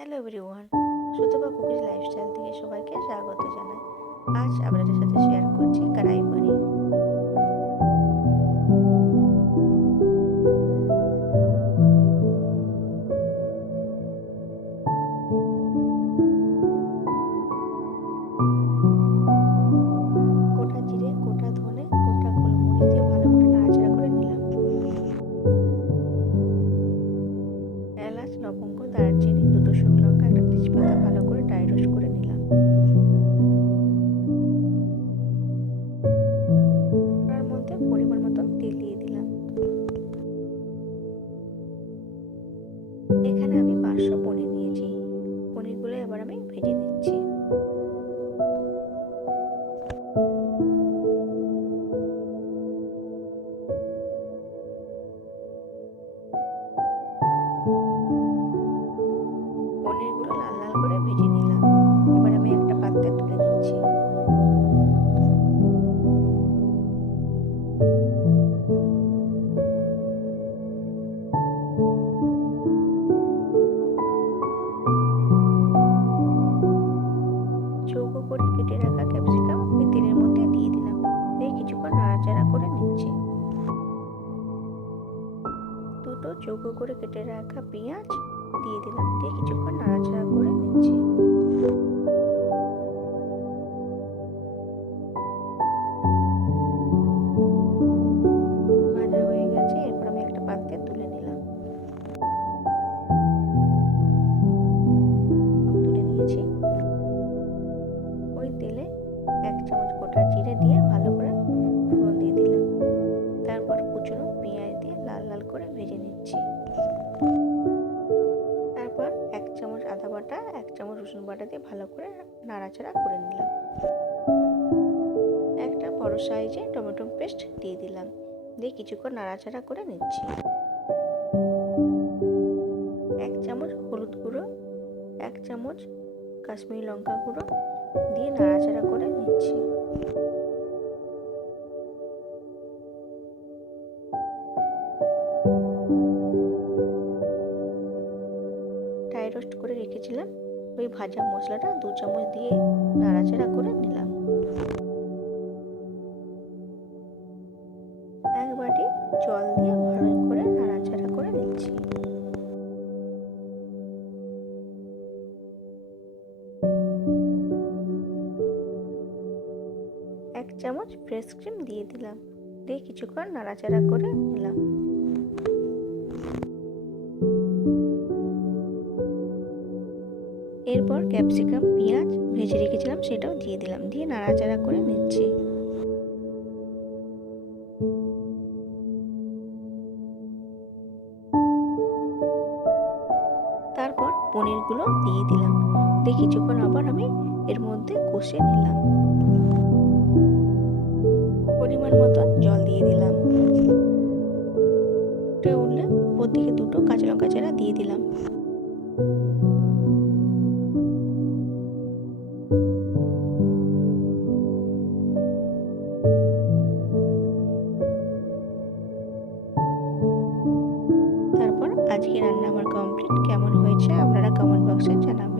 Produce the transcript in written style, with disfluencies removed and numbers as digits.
Hello everyone, Sutapa cookies lifestyle থেকে সবাইকে স্বাগত জানাই। আজ আপনাদের সাথে শেয়ার করছি কড়াই পনির। গোটা জিরে, গোটা ধনে, গোটা গোলমরিচ দিয়ে ভালো করে নাড়াচাড়া করে নিলাম। এলাচ, লবঙ্গ, দারচিনি, দুটো শুকনো লঙ্কা, একটা তেজপাতা ভালো করে ড্রাই রোস্ট করে নিলাম। তার মধ্যে পরিমাণ মতো তেল দিয়ে দিলাম। এখানে আমি 500 পনির নিয়েছি। পনিরগুলো এবার আমি ভেজে নিচ্ছি। পনিরগুলো লাল লাল করে ভেজে নিলাম। এবার আমি একটা পাত্রে তুলে নিচ্ছি। চৌকো করে কেটে রাখা ক্যাপসিকাম ওই তেলের মধ্যে দিয়ে দিলাম। দিয়ে কিছুক্ষণ নাড়াচাড়া করে নিচ্ছি। দুটো চৌকো করে কেটে রাখা পেঁয়াজ দিয়ে দিলাম। দিয়ে কিছুক্ষণ নাড়াচাড়া করে নিচ্ছি। ভাজা হয়ে গেছে, এরপর আমি একটা পাত্রে তুলে নিলাম। তুলে নিয়েছি। ওই তেলে 1 চামচ গোটা জিরে দিয়ে ভালো করে ফোড়ন দিয়ে দিলাম। তারপর কুচনো পেঁয়াজ দিয়ে লাল লাল করে ভেজে নিচ্ছি। তারপর 1 চামচ আদা বাটা, 1 চামচ রসুন বাটা দিয়ে ভালো করে নাড়াচাড়া করে নিলাম। একটা বড় সাইজে টমেটো পেস্ট দিয়ে দিলাম। দিয়ে কিছুক্ষণ নাড়াচাড়া করে নিচ্ছি। 1 চামচ হলুদ গুঁড়ো, 1 চামচ কাশ্মীরি লঙ্কা গুঁড়ো দিয়ে নাড়াচাড়া করে নিচ্ছি। ড্রাই রোস্ট করে রেখেছিলাম ওই ভাজা মশলাটা 2 চামচ দিয়ে নাড়াচাড়া করে নিলাম। 1 বাটি জল দিয়ে ভালো করে নাড়াচাড়া করে নিচ্ছি। এক চামচ ফ্রেশ ক্রিম দিয়ে দিলাম। দিয়ে কিছুক্ষণ নাড়াচাড়া করে নিলাম। এরপর ক্যাপসিকাম, পেঁয়াজ ভেজে রেখেছিলাম সেটাও দিয়ে দিলাম। দিয়ে নাড়াচাড়া করে নিচ্ছি। তারপর পনিরগুলো দিয়ে দিলাম। দিয়ে কিছুক্ষণ আবার আমি এর মধ্যে কষে নিলাম। পরিমাণ মতো জল দিয়ে দিলাম। উঠলে উপর থেকে 2টো কাঁচা লঙ্কা চেরা দিয়ে দিলাম। তারপর আজকে রান্না আমার কমপ্লিট। কেমন হয়েছে আপনারা কমেন্ট বক্সে জানাবেন।